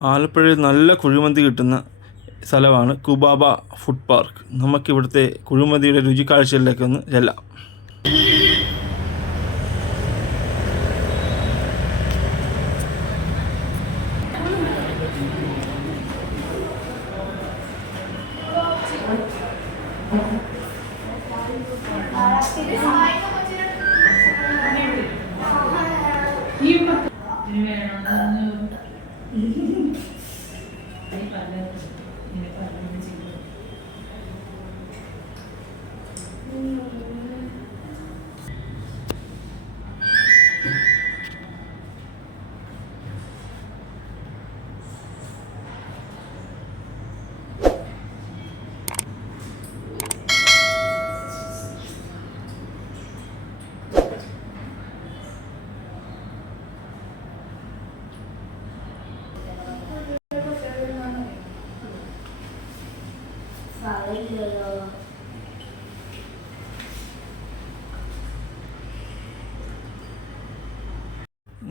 ആലപ്പുഴയിൽ നല്ല കുഴിമന്തി കിട്ടുന്ന സ്ഥലമാണ് കുബാബ ഫുഡ് പാർക്ക്. നമുക്കിവിടുത്തെ കുഴിമന്തിയുടെ രുചിക്കാഴ്ചകളിലേക്കൊന്ന് ചെല്ലാം.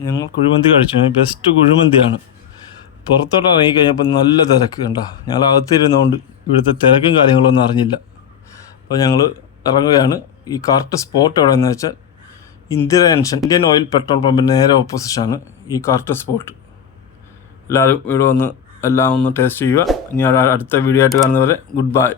ഞങ്ങൾ കുഴിമന്തി കഴിച്ചു. ബെസ്റ്റ് കുഴിമന്തിയാണ്. പുറത്തോട്ട് ഇറങ്ങിക്കഴിഞ്ഞപ്പോൾ നല്ല തിരക്ക് കണ്ട. ഞങ്ങൾ അകത്തിരുന്നതുകൊണ്ട് ഇവിടുത്തെ തിരക്കും കാര്യങ്ങളൊന്നും അറിഞ്ഞില്ല. അപ്പോൾ ഞങ്ങൾ ഇറങ്ങുകയാണ്. ഈ കറക്റ്റ് സ്പോട്ട് എവിടെയെന്ന് വെച്ചാൽ ഇന്ത്യൻ ഓയിൽ പെട്രോൾ പമ്പിൻ്റെ നേരെ ഓപ്പോസിറ്റാണ് ഈ കറക്റ്റ് സ്പോട്ട്. എല്ലാവരും ഇവിടെ വന്ന് എല്ലാം ഒന്ന് ടേസ്റ്റ് ചെയ്യുക. ഇനി അടുത്ത വീഡിയോ ആയിട്ട് കാണുന്നവരെ ഗുഡ് ബൈ.